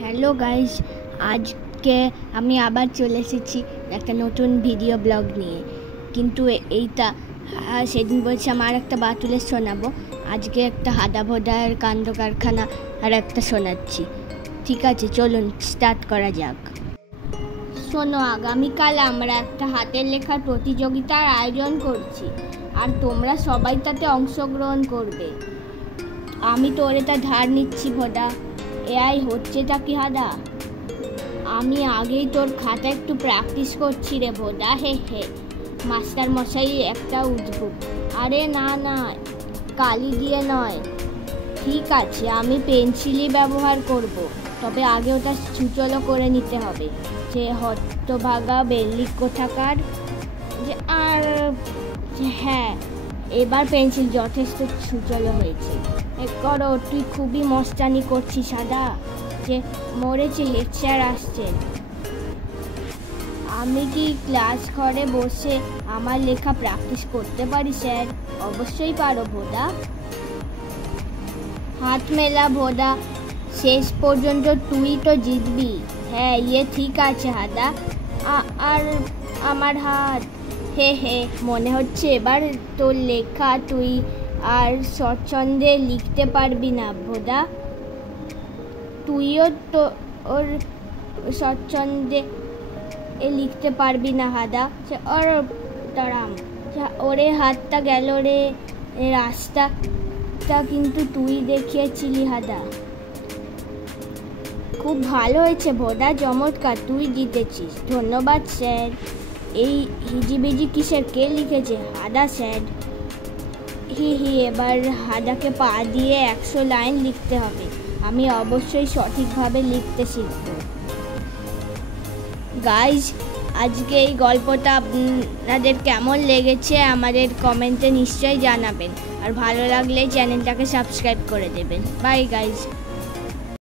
Hello guys, আজকে আমি আবার চলে এসেছি একটা নতুন ভিডিও ব্লগ নিয়ে। কিন্তু এইটা সেদিন বলছি আমার একটা বাতুলের শোনাবো, আজকে একটা হাদা ভোদার কাণ্ড কারখানা আর একটা শোনাচ্ছি। ঠিক আছে, চলুন স্টার্ট করা যাক। শোনো, আগামীকাল আমরা একটা হাতের লেখার প্রতিযোগিতার আয়োজন করছি, আর তোমরা সবাই তাতে অংশগ্রহণ করবে। আমি তোর এটা ধার নিচ্ছি ভোদা। এআই হচ্ছেটা কি হাদা? আমি আগেই তোর খাতা একটু প্র্যাকটিস করছি রে ভোদা। হে হে, মাস্টার মশাই একটা উদ্ভুত। আরে না না, কালি দিয়ে নয়। ঠিক আছে, আমি পেন্সিলই ব্যবহার করব, তবে আগে ওটা সুচলো করে নিতে হবে। যে হতভাগা বেল্লিক কোথাকার। যে আর হ্যাঁ, এবার পেন্সিল যথেষ্ট সুচলো হয়েছে। করো, তুই খুবই মস্তানি করছিস সাদা। যে মরেছে, হেড স্যার আসছেন। আমি কি ক্লাস ঘরে বসে আমার লেখা প্র্যাকটিস করতে পারি স্যার? অবশ্যই পারো ভোদা। হাত মেলা ভোদা, শেষ পর্যন্ত তুই তো জিতবি। হ্যাঁ, ঠিক আছে হাদা। আর আমার হাত। হে হে, মনে হচ্ছে এবার তোর লেখা তুই আর স্বচ্ছন্দে লিখতে পারবি না ভোদা। তুইও তো ওর স্বচ্ছন্দে লিখতে পারবি না হাদা। ওর দাঁড়াম, ওরে হাতটা গেল রে। রাস্তাটা কিন্তু তুই দেখিয়েছিলি হাদা। খুব ভালো হয়েছে ভোদা, চমৎকার, তুই জিতেছিস। ধন্যবাদ স্যার। এই হিজিবিজি কিসের, কে লিখেছে? হাদা স্যার। হি, এবার হাদাকে পা দিয়ে 100 লাইন লিখতে হবে। আমি অবশ্যই সঠিকভাবে লিখতে শিখব। গাইজ, আজকে এই গল্পটা আপনাদের কেমন লেগেছে আমাদের কমেন্টে নিশ্চয়ই জানাবেন, আর ভালো লাগলে চ্যানেলটাকে সাবস্ক্রাইব করে দেবেন। By guys.